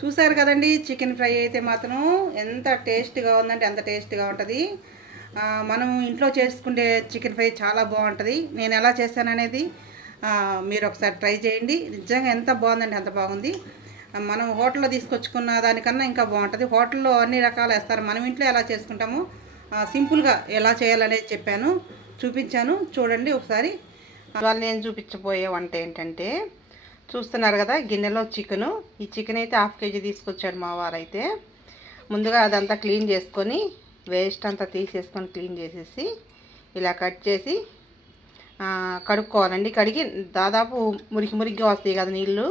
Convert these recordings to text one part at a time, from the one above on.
చూసారు కదండి chicken fry అయితే మాత్రం ఎంత టేస్ట్గా ఉందంటే అంత టేస్ట్గా ఉంటుంది. మనం ఇంట్లో చేసుకుంటే చికెన్ ఫ్రై చాలా బాగుంటుంది. నేను ఎలా చేస్తాననేది మీరు ఒకసారి ట్రై చేయండి. నిజంగా ఎంత బాగుందంటే అంత బాగుంది. మనం హోటల్లో తీసుకొచ్చుకున్న దానికన్నా ఇంకా బాగుంటుంది. హోటల్లో అన్ని రకాలు వేస్తారు. మనం ఇంట్లో ఎలా చేసుకుంటామో సింపుల్గా ఎలా చేయాలనేది చెప్పాను చూపించాను. చూడండి ఒకసారి. వాళ్ళు నేను చూపించబోయే వంట ఏంటంటే చూస్తున్నారు కదా గిన్నెలో చికెను. ఈ చికెన్ అయితే హాఫ్ కేజీ తీసుకొచ్చాడు మా వారైతే. ముందుగా అదంతా క్లీన్ చేసుకొని వేస్ట్ అంతా తీసేసుకొని క్లీన్ చేసేసి ఇలా కట్ చేసి కడుక్కోవాలండి. కడిగి దాదాపు మురికి మురికిగా వస్తాయి కదా నీళ్ళు.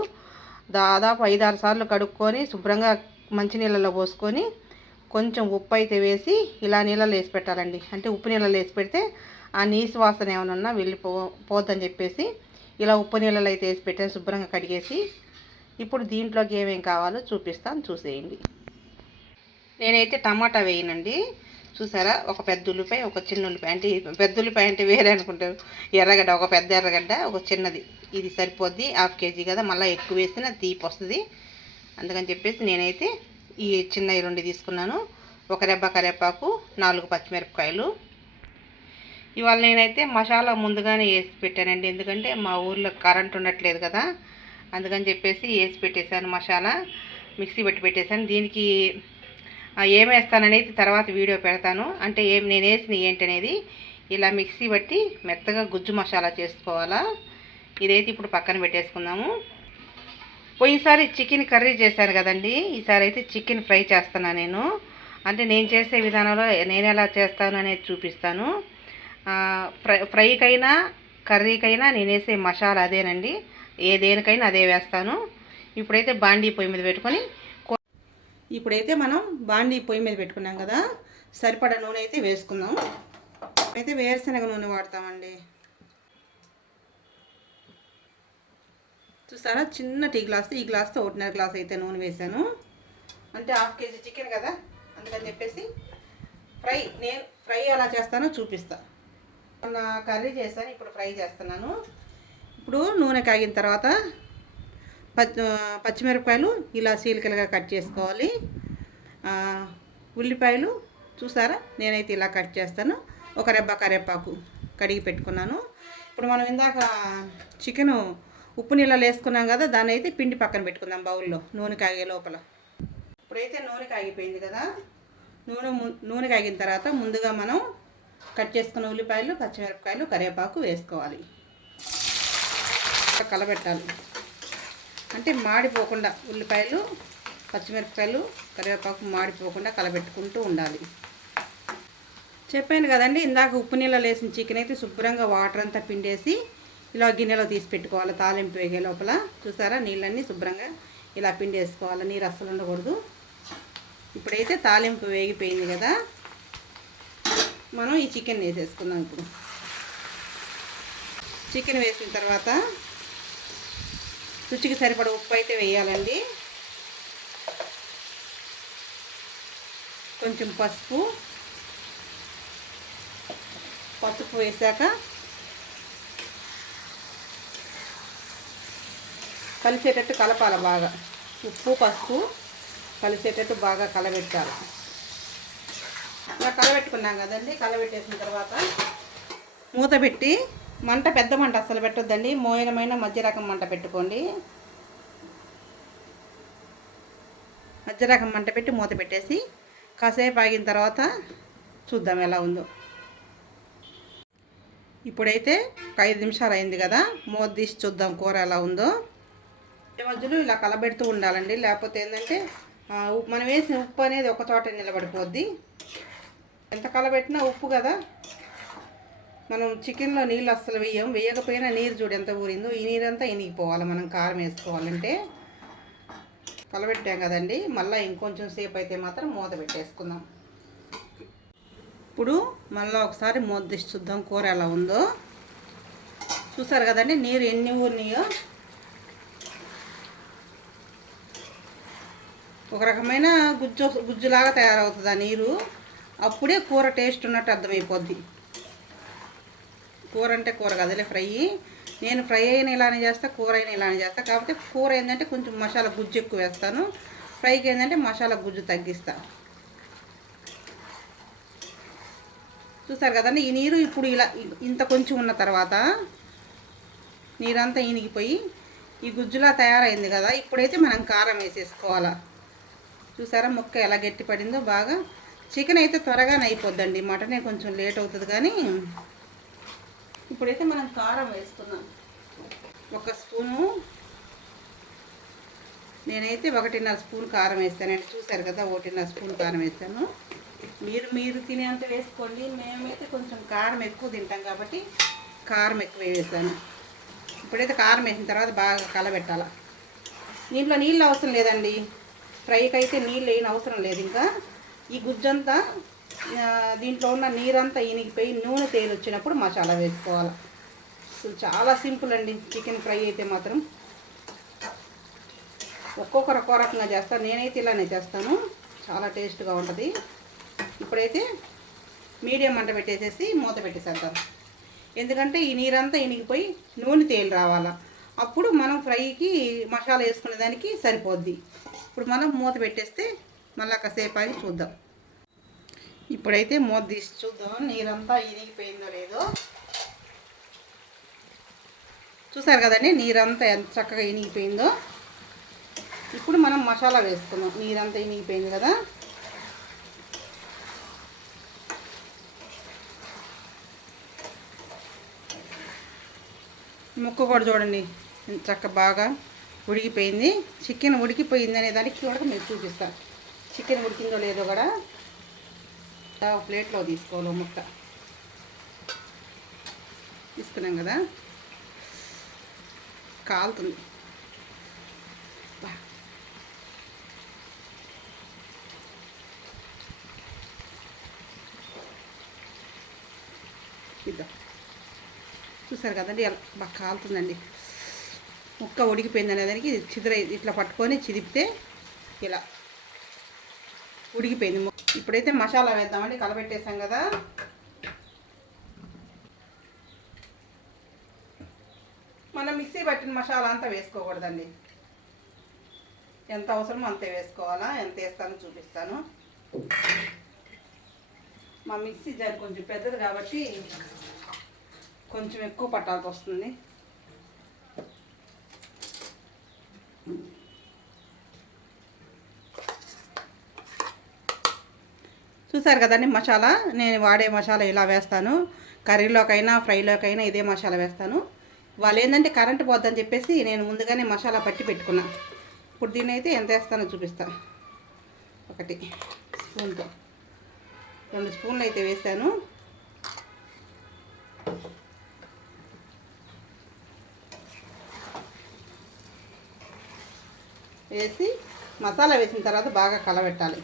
దాదాపు ఐదారు సార్లు కడుక్కొని శుభ్రంగా మంచి నీళ్ళలో పోసుకొని కొంచెం ఉప్పు అయితే వేసి ఇలా నీళ్ళలో వేసి పెట్టాలండి. అంటే ఉప్పు నీళ్ళలో వేసి పెడితే ఆ నీసు వాసన ఏమైనా ఉన్నా వెళ్ళిపో పోద్దని చెప్పేసి ఇలా ఉప్పు నీళ్ళలో అయితే వేసి పెట్టాను శుభ్రంగా కడిగేసి ఇప్పుడు దీంట్లోకి ఏమేం కావాలో చూపిస్తాను చూసేయండి. నేనైతే టమాటా వేయనండి. చూసారా? ఒక పెద్ద ఉల్లిపాయ ఒక చిన్న ఉల్లిపాయ. అంటే పెద్ద ఉల్లిపాయ అంటే వేరే అనుకుంటారు. ఎర్రగడ్డ ఒక పెద్ద ఎర్రగడ్డ ఒక చిన్నది. ఇది సరిపోద్ది. హాఫ్ కేజీ కదా. మళ్ళీ ఎక్కువ వేసిన తీపి వస్తుంది. అందుకని చెప్పేసి నేనైతే ఈ చిన్న ఈ రెండు తీసుకున్నాను. ఒక రెబ్బ కరివేపాకు నాలుగు పచ్చిమిరపకాయలు ఇవాళ నేనైతే మసాలా ముందుగానే వేసి పెట్టానండి. ఎందుకంటే మా ఊర్లో కరెంట్ ఉండట్లేదు కదా. అందుకని చెప్పేసి వేసి పెట్టేశాను మసాలా. మిక్సీ పెట్టి పెట్టేశాను. దీనికి ఆ, ఏం వేస్తాననేది తర్వాత వీడియో పెడతాను. అంటే ఏం నేను వేసిన ఏంటనేది ఇలా మిక్సీ బట్టి మెత్తగా గుజ్జు మసాలా చేసుకోవాలా. ఇదైతే ఇప్పుడు పక్కన పెట్టేసుకుందాము. పోయినసారి చికెన్ కర్రీ చేశాను కదండి. ఈసారి అయితే చికెన్ ఫ్రై చేస్తాను నేను. అంటే నేను చేసే విధానంలో నేను ఎలా చేస్తాను అనేది చూపిస్తాను. ఫ్రై ఫ్రైకైనా కర్రీకైనా నేను వేసే మసాలా అదేనండి. ఏ దేనికైనా అదే వేస్తాను. ఇప్పుడైతే బాండీ పొయ్యి మీద పెట్టుకొని ఇప్పుడైతే మనం బాండీ పొయ్యి మీద పెట్టుకున్నాం కదా. సరిపడా నూనె అయితే వేసుకుందాం. అయితే వేరుశనగ నూనె వాడతామండి. చూసారా? చిన్న టీ గ్లాస్ ఈ గ్లాస్తో ఒకటిన్నర గ్లాస్ అయితే నూనె వేసాను అంటే హాఫ్ కేజీ చికెన్ కదా? అందుకని చెప్పేసి ఫ్రై నేను ఫ్రై ఎలా చేస్తానో చూపిస్తాను మొన్న కర్రీ చేశాను ఇప్పుడు ఫ్రై చేస్తున్నాను. ఇప్పుడు నూనె కాగిన తర్వాత పచ్చి పచ్చిమిరపకాయలు ఇలా సీలికలుగా కట్ చేసుకోవాలి. ఉల్లిపాయలు చూసారా? నేనైతే ఇలా కట్ చేస్తాను. ఒక రెబ్బ కరివేపాకు కడిగి పెట్టుకున్నాను. ఇప్పుడు మనం ఇందాక చికెను ఉప్పు నీళ్ళలో వేసుకున్నాం కదా దాన్ని అయితే పిండి పక్కన పెట్టుకుందాం బౌల్లో నూనె కాగే లోపల. ఇప్పుడైతే నూనె కాగిపోయింది కదా. నూనె ము- నూనె కాగిన తర్వాత ముందుగా మనం కట్ చేసుకున్న ఉల్లిపాయలు పచ్చిమిరపకాయలు కరివేపాకు వేసుకోవాలి. కలబెట్టాలి. అంటే మాడిపోకుండా ఉల్లిపాయలు పచ్చిమిరపకాయలు కరివేపాకు మాడిపోకుండా కలబెట్టుకుంటూ ఉండాలి. చెప్పాను కదండి ఇందాక ఉప్పు నీళ్ళలో వేసిన చికెన్ అయితే శుభ్రంగా వాటర్ అంతా పిండేసి ఇలా గిన్నెలో తీసి పెట్టుకోవాలి తాలింపు వేగే లోపల. చూసారా? నీళ్ళన్నీ శుభ్రంగా ఇలా పిండేసుకోవాలి. నీరు అస్సలు ఉండకూడదు. ఇప్పుడైతే తాలింపు వేగిపోయింది కదా. మనం ఈ చికెన్ వేసేసుకుందాం ఇప్పుడు. చికెన్ వేసిన తర్వాత రుచికి సరిపడ ఉప్పు అయితే వేయాలండి. కొంచెం పసుపు. పసుపు వేసాక కలిసేటట్టు కలపాలి బాగా. ఉప్పు పసుపు కలిసేటట్టు బాగా కలబెట్టాలి. ఇలా కలబెట్టుకున్నాం కదండి. కలబెట్టేసిన తర్వాత మూత పెట్టి మంట పెద్ద మంట అసలు పెట్టొద్దండి. మోయనమైన మధ్య రకం మంట పెట్టుకోండి. మధ్య రకం మంట పెట్టి మూత పెట్టేసి కాసేపు ఆగిన తర్వాత చూద్దాం ఎలా ఉందో. ఇప్పుడైతే ఒక ఐదు నిమిషాలు అయింది కదా. మూత తీసి చూద్దాం కూర ఎలా ఉందో. ఈ మధ్యలో ఇలా కలబెడుతూ ఉండాలండి. లేకపోతే ఏంటంటే మనం వేసిన ఉప్పు అనేది ఒక చోట నిలబడిపోద్ది. ఎంత కలబెట్టినా ఉప్పు కదా? మనం చికెన్లో నీళ్ళు అస్సలు వేయం. వేయకపోయినా నీరు చూడు ఎంత ఊరిందో. ఈ నీరంతా ఇనిగిపోవాలి. మనం కారం వేసుకోవాలంటే కలబెట్టాం కదండి. మళ్ళీ ఇంకొంచెం సేపు అయితే మాత్రం మూత పెట్టేసుకుందాం. ఇప్పుడు మళ్ళీ ఒకసారి మూత తీసి చూద్దాం కూర ఎలా ఉందో. చూసారు కదండి నీరు ఎన్ని ఊరినాయో. ఒక రకమైన గుజ్జు గుజ్జులాగా తయారవుతుంది ఆ నీరు. అప్పుడే కూర టేస్ట్ ఉన్నట్టు అర్థమైపోద్ది. కూర అంటే కూర కదలే ఫ్రై. నేను ఫ్రై అయిన ఇలానే చేస్తా కూర అయిన ఇలానే చేస్తా. కాకపోతే కూర ఏంటంటే కొంచెం మసాలా గుజ్జు ఎక్కువ వేస్తాను. ఫ్రైకి ఏంటంటే మసాలా గుజ్జు తగ్గిస్తా. చూసారు కదండి ఈ నీరు ఇప్పుడు ఇలా ఇంత కొంచెం ఉన్న తర్వాత నీరంతా ఇనిగిపోయి ఈ గుజ్జులా తయారైంది కదా ఇప్పుడైతే మనం కారం వేసేసుకోవాలా. చూసారా ముక్క ఎలా గట్టి పడిందో బాగా చికెన్ అయితే త్వరగానే అయిపోద్దండి. మటనే కొంచెం లేట్ అవుతుంది కానీ ఇప్పుడైతే మనం కారం వేసుకుందాం ఒక స్పూను. నేనైతే ఒకటిన్నర స్పూన్ కారం వేస్తానండి చూసారు కదా ఒకటిన్నర స్పూన్ కారం వేస్తాను. మీరు మీరు తినేంత వేసుకోండి. మేమైతే కొంచెం కారం ఎక్కువ తింటాం కాబట్టి కారం ఎక్కువ వేసాను ఇప్పుడైతే కారం వేసిన తర్వాత బాగా కలబెట్టాల. దీంట్లో నీళ్ళు అవసరం లేదండి. ఫ్రైకి అయితే నీళ్ళు వేయని అవసరం లేదు ఇంకా. ఈ గుజ్జంతా దీంట్లో ఉన్న నీరంతా ఇనిగిపోయి నూనె తేలి వచ్చినప్పుడు మసాలా వేసుకోవాలి. అసలు చాలా సింపుల్ అండి. చికెన్ ఫ్రై అయితే మాత్రం ఒక్కొక్కరు ఒక్కో రకంగా చేస్తాను నేనైతే ఇలానే చేస్తాను. చాలా టేస్ట్గా ఉంటుంది. ఇప్పుడైతే మీడియం మంట పెట్టేసేసి మూత పెట్టేసేద్దాం. ఎందుకంటే ఈ నీరంతా ఇనిగిపోయి నూనె తేలి రావాలా. అప్పుడు మనం ఫ్రైకి మసాలా వేసుకునే దానికి సరిపోద్ది. ఇప్పుడు మనం మూత పెట్టేస్తే మళ్ళీ కాసేపు ఆగి చూద్దాం. ఇప్పుడైతే మూత తీసి చూద్దాం నీరంతా ఇరిగిపోయిందో లేదో? చూసారు కదండి నీరంతా ఎంత చక్కగా ఇనిగిపోయిందో? ఇప్పుడు మనం మసాలా వేసుకుందాం. నీరంతా ఇనిగిపోయింది కదా? ముక్క కూడా చూడండి చక్క బాగా ఉడికిపోయింది చికెన్ ఉడికిపోయింది అనే దానికి కూడా మీరు చూపిస్తాను. చికెన్ ఉడికిందో లేదో కూడా ప్లేట్లో తీసుకోవాలి ముక్క. తీసుకున్నాం కదా? కాలుతుంది. ఇద్దాం. చూసారు కదండి బాగా కాలుతుందండి. ముక్క ఉడికిపోయింది అనేదానికి చిదిర ఇట్లా పట్టుకొని చిదిపితే ఇలా. ఉడికిపోయింది. ఇప్పుడైతే మసాలా వేద్దామండి కలబెట్టేసాం కదా. మనం మిక్సీ పట్టిన మసాలా అంతా వేసుకోకూడదండి. ఎంత అవసరమో అంతే వేసుకోవాలా ఎంత వేస్తానో చూపిస్తాను. మా మిక్సీ జార్ కొంచెం పెద్దది కాబట్టి కొంచెం ఎక్కువ పట్టాల్సి వస్తుంది. చూసారు కదండి మసాలా? నేను వాడే మసాలా ఇలా వేస్తాను. కర్రీలోకైనా ఫ్రైలోకైనా ఇదే మసాలా వేస్తాను. వాళ్ళు ఏంటంటే కరెంట్ పోద్దని చెప్పేసి నేను ముందుగానే మసాలా పట్టి పెట్టుకున్నా. ఇప్పుడు దీన్ని అయితే ఎంత వేస్తానో చూపిస్తా. ఒకటి స్పూన్తో. రెండు స్పూన్లు అయితే వేసాను. వేసి మసాలా వేసిన తర్వాత బాగా కలబెట్టాలి.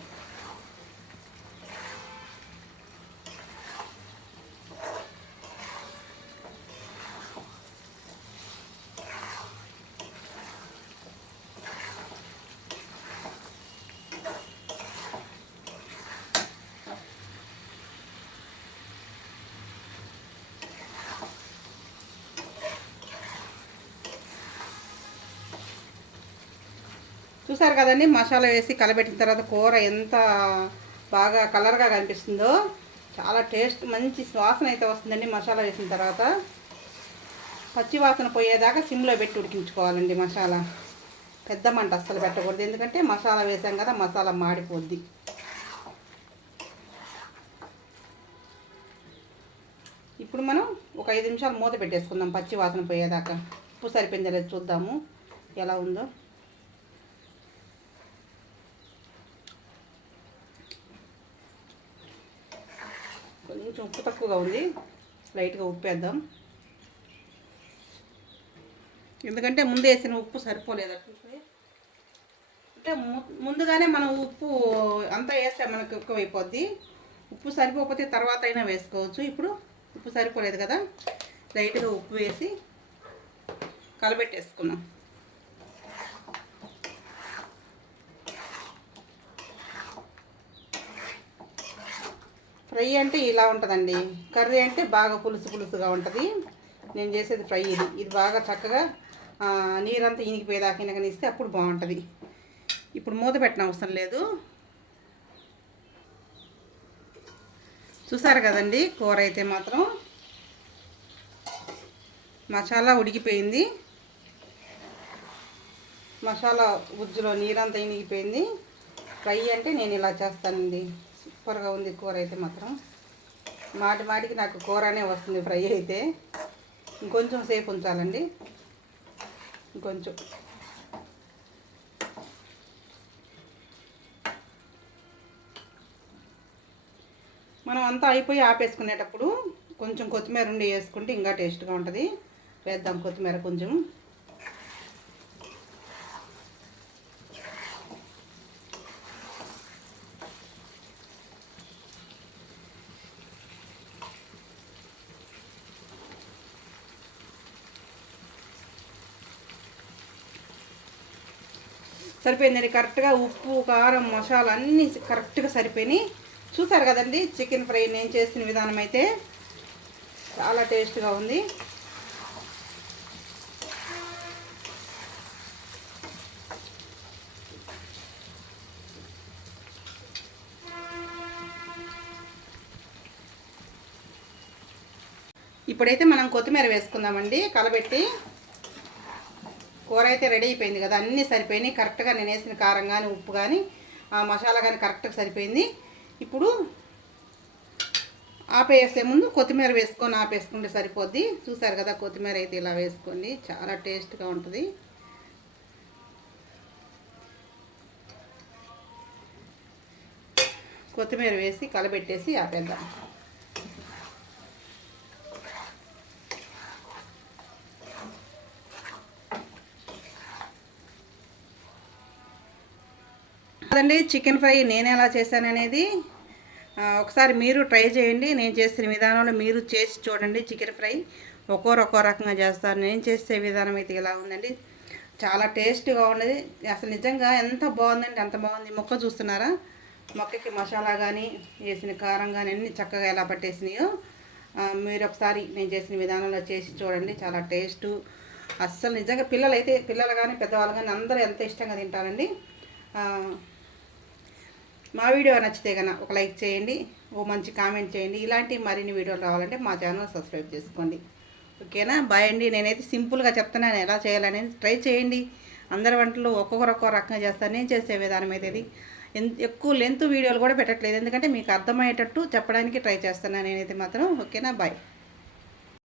చూసారు కదండి మసాలా వేసి కలబెట్టిన తర్వాత కూర ఎంత బాగా కలర్గా కనిపిస్తుందో చాలా టేస్ట్ మంచి వాసన అయితే వస్తుందండి మసాలా వేసిన తర్వాత. పచ్చి వాసన పోయేదాకా సిమ్లో పెట్టి ఉడికించుకోవాలండి మసాలా. పెద్ద మంట అస్సలు పెట్టకూడదు ఎందుకంటే మసాలా వేసాం కదా మసాలా మాడిపోద్ది. ఇప్పుడు మనం ఒక ఐదు నిమిషాలు మూత పెట్టేసుకుందాం పచ్చి వాసన పోయేదాకా. ఉప్పు సరిపోయిందో చూద్దాము ఎలా ఉందో. కొంచెం ఉప్పు తక్కువగా ఉంది. లైట్గా ఉప్పు వేద్దాం ఎందుకంటే ముందు వేసిన ఉప్పు సరిపోలేదు అట్లే అంటే ము- ముందుగానే మనం ఉప్పు అంతా వేస్తే మనకు ఎక్కువ అయిపోద్ది. ఉప్పు సరిపోతే తర్వాత అయినా వేసుకోవచ్చు. ఇప్పుడు ఉప్పు సరిపోలేదు కదా. లైట్గా ఉప్పు వేసి కలబెట్టేసుకున్నాం. ఫ్రై అంటే ఇలా ఉంటుందండి. కర్రీ అంటే బాగా పులుసు పులుసుగా ఉంటుంది. నేను చేసేది ఫ్రై ఇది. ఇది బాగా చక్కగా నీరంతా ఇనిగిపోయేదాకా ఇనగనిస్తే అప్పుడు బాగుంటుంది. ఇప్పుడు మూత పెట్టిన అవసరం లేదు. చూసారు కదండి కూర అయితే మాత్రం మసాలా ఉడికిపోయింది. మసాలా గుజ్జులో నీరంతా ఇనిగిపోయింది. ఫ్రై అంటే నేను ఇలా చేస్తానండి. సూపర్గా ఉంది కూర అయితే మాత్రం. మాటి మాటికి నాకు కూరనే వస్తుంది ఫ్రై అయితే. ఇంకొంచెం సేపు ఉంచాలండి. ఇంకొంచెం. మనం అంతా అయిపోయి ఆపేసుకునేటప్పుడు కొంచెం కొత్తిమీర ఉండి వేసుకుంటే ఇంకా టేస్ట్గా ఉంటుంది. వేద్దాం కొత్తిమీర కొంచెం. సరిపోయిందండి కరెక్ట్గా ఉప్పు కారం మసాలా అన్నీ కరెక్ట్గా సరిపోయినాయి. చూసారు కదండి చికెన్ ఫ్రై నేను చేసిన విధానం అయితే చాలా టేస్ట్గా ఉంది. ఇప్పుడైతే మనం కొత్తిమీర వేసుకుందామండి కలబెట్టి. కూర అయితే రెడీ అయిపోయింది కదా అన్నీ సరిపోయినాయి. కరెక్ట్గా నేను వేసిన కారం కానీ ఉప్పు కానీ ఆ మసాలా కానీ కరెక్ట్గా సరిపోయింది. ఇప్పుడు ఆపేసే ముందు కొత్తిమీర వేసుకొని ఆపేసుకుంటే సరిపోద్ది. చూసారు కదా కొత్తిమీర అయితే ఇలా వేసుకోండి. చాలా టేస్ట్గా ఉంటుంది. కొత్తిమీర వేసి కలబెట్టేసి ఆపేద్దాం. అదండి చికెన్ ఫ్రై నేను ఎలా చేశాననేది ఒకసారి మీరు ట్రై చేయండి. నేను చేసిన విధానంలో మీరు చేసి చూడండి చికెన్ ఫ్రై. ఒక్కొరు ఒక్కో రకంగా చేస్తారు. నేను చేసే విధానం అయితే ఇలా ఉందండి. చాలా టేస్ట్గా ఉండేది అసలు నిజంగా ఎంత బాగుందండి అంత బాగుంది. మొక్క చూస్తున్నారా? మొక్కకి మసాలా కానీ వేసిన కారం కానీ అన్ని చక్కగా ఎలా పట్టేసినాయో మీరు ఒకసారి నేను చేసిన విధానంలో చేసి చూడండి. చాలా టేస్టు. అస్సలు నిజంగా పిల్లలు అయితే పిల్లలు కానీ పెద్దవాళ్ళు కానీ అందరూ ఎంత ఇష్టంగా తింటారండి. మా వీడియో నచ్చితే కనుక ఒక లైక్ చేయండి ఓ మంచి కామెంట్ చేయండి. ఇలాంటి మరిన్ని వీడియోలు రావాలంటే మా ఛానల్ సబ్స్క్రైబ్ చేసుకోండి. ఓకేనా? బాయ్ అండి. నేనైతే సింపుల్గా చెప్తున్నాను ఎలా చేయాలనేది ట్రై చేయండి. అందరి వంటలు ఒక్కొక్కరు ఒక్కో రకంగా చేస్తాను నేను చేసే విధానం అయితే ఇది. ఎన్- ఎక్కువ లెంత్ వీడియోలు కూడా పెట్టట్లేదు. ఎందుకంటే మీకు అర్థమయ్యేటట్టు చెప్పడానికి ట్రై చేస్తున్నాను నేనైతే మాత్రం. ఓకేనా? బాయ్.